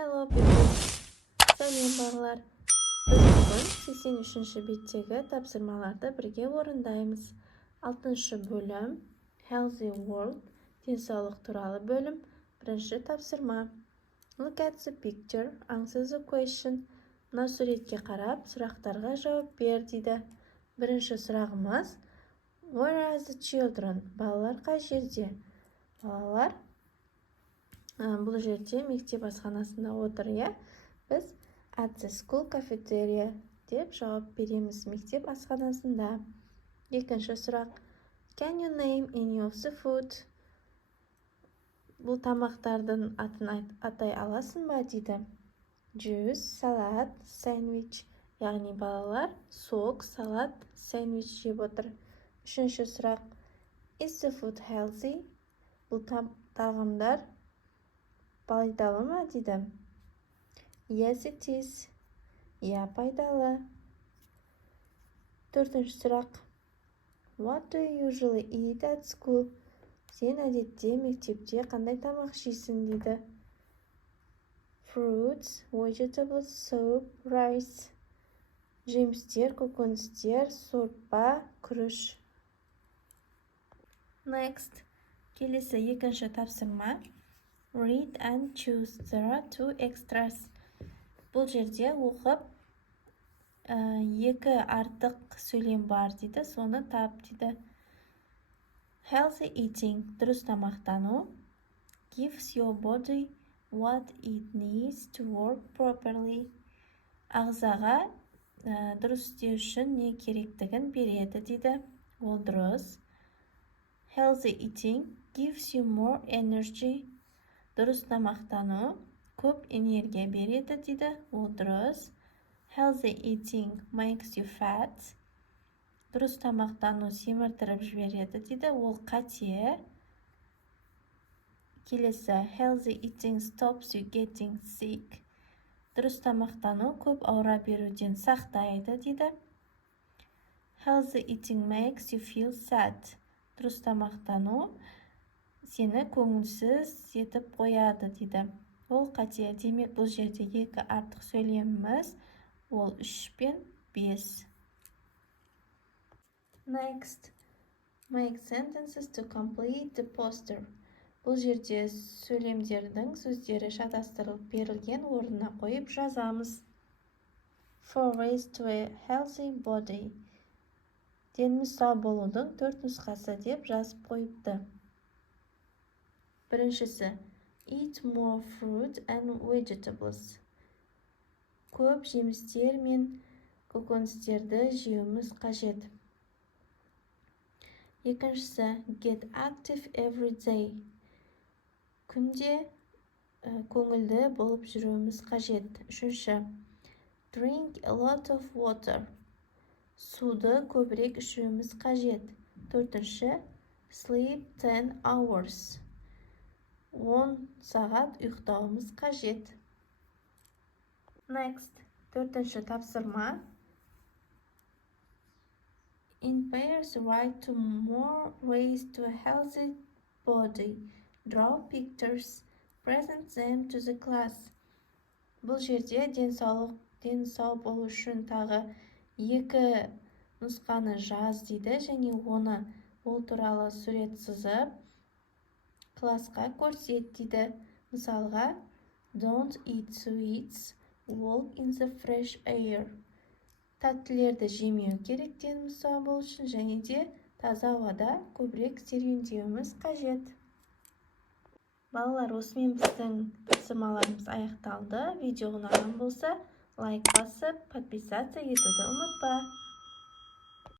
Hello people. Сәлем балалар. Біз бүгін 83-ші беттегі тапсырмаларды бірге орындаймыз. 6-шы бөлім Healthy World, денсаулық туралы бөлім. Бірінші тапсырма. Look at the picture, answer the question. Мына суретке қарап, сұрақтарға жауап бер дейді. Бірінші сұрағымыз Where are the children? Балалар қай жерде? Балалар бұл жерде мектеп асханасында отыр, иә? Біз at the school cafeteria деп жауап береміз, мектеп асханасында. Екінші сұрақ. Can you name any of the food? Бұл тамақтардың атын атай аласың ба дейді. Juice, салат, sandwich. Яғни балалар сок, салат, сэндвич жеп отыр. Үшінші сұрақ. Is the food healthy? Бұл тағамдар пайдалы ма дейді. Yes, it is. Я пайдалы. Төртінші сұрақ. What do you usually eat at school? Сен әдетте мектепте қандай тамақ жейсің дейді. Fruits, vegetables, soup, rice. Жемістер, көкөністер, сорпа, күріш. Next. Келесі екінші тапсырма. Read and choose. There are two extras. Бұл жерде оқып, екі артық сөйлем бар дейді, соны тап дейді. Healthy eating, дұрыс тамақтану. Gives your body what it needs to work properly. Ағзаға дұрыс істеу үшін не керектігін береді дейді. Ол дұрыс. Healthy eating gives you more energy. Дұрыс тамақтану көп энергия береді дейді. Ол дұрыс. Healthy eating makes you fat. Дұрыс тамақтану семіртіріп жібереді дейді. Ол қате. Келесі. Healthy eating stops you getting sick. Дұрыс тамақтану көп ауыра беруден сақтайды дейді. Healthy eating makes you feel sad. Дұрыс тамақтану сені көңілсіз етіп қояды дейді. Ол қате. Демек, бұл жерде екі артық сөйлеміміз. Ол 3 пен 5. Next. Make sentences to complete the poster. Бұл жерде сөйлемдердің сөздері шатастырылып берілген орнына қойып жазамыз. For ways to a healthy body. Дені сау болудың 4 нұсқасы деп жазып қойыпты. Біріншісі. Eat more fruit and vegetables. Көп жемістер мен көкөністерді жеуіміз қажет. Екіншісі. Get active every day. Күнде көңілді болып жүруіміз қажет. Үшінші. Drink a lot of water. Суды көбірек ішуіміз қажет. Төртінші. Sleep 10 hours. 10 сағат ұйықтауымыз қажет. Next. Төртінші тапсырма. In pairs, write to more ways to a healthy body. Draw pictures. Present them to the class. Бұл жерде дені сау болу үшін тағы екі нұсқаны жаз дейді, және оны ол туралы сурет сызып классқа көрсет дейді. Мысалға, don't eat sweets, walk in the fresh air. Тәттілерді жемеу керек деніміз сау болу үшін, және де таза ауада көбірек серуендеуіміз қажет. Балалар, осымен біздің тапсырмаларымыз аяқталды. Видео ұнаған болса, лайк басып, подписаться етуді ұмытпа.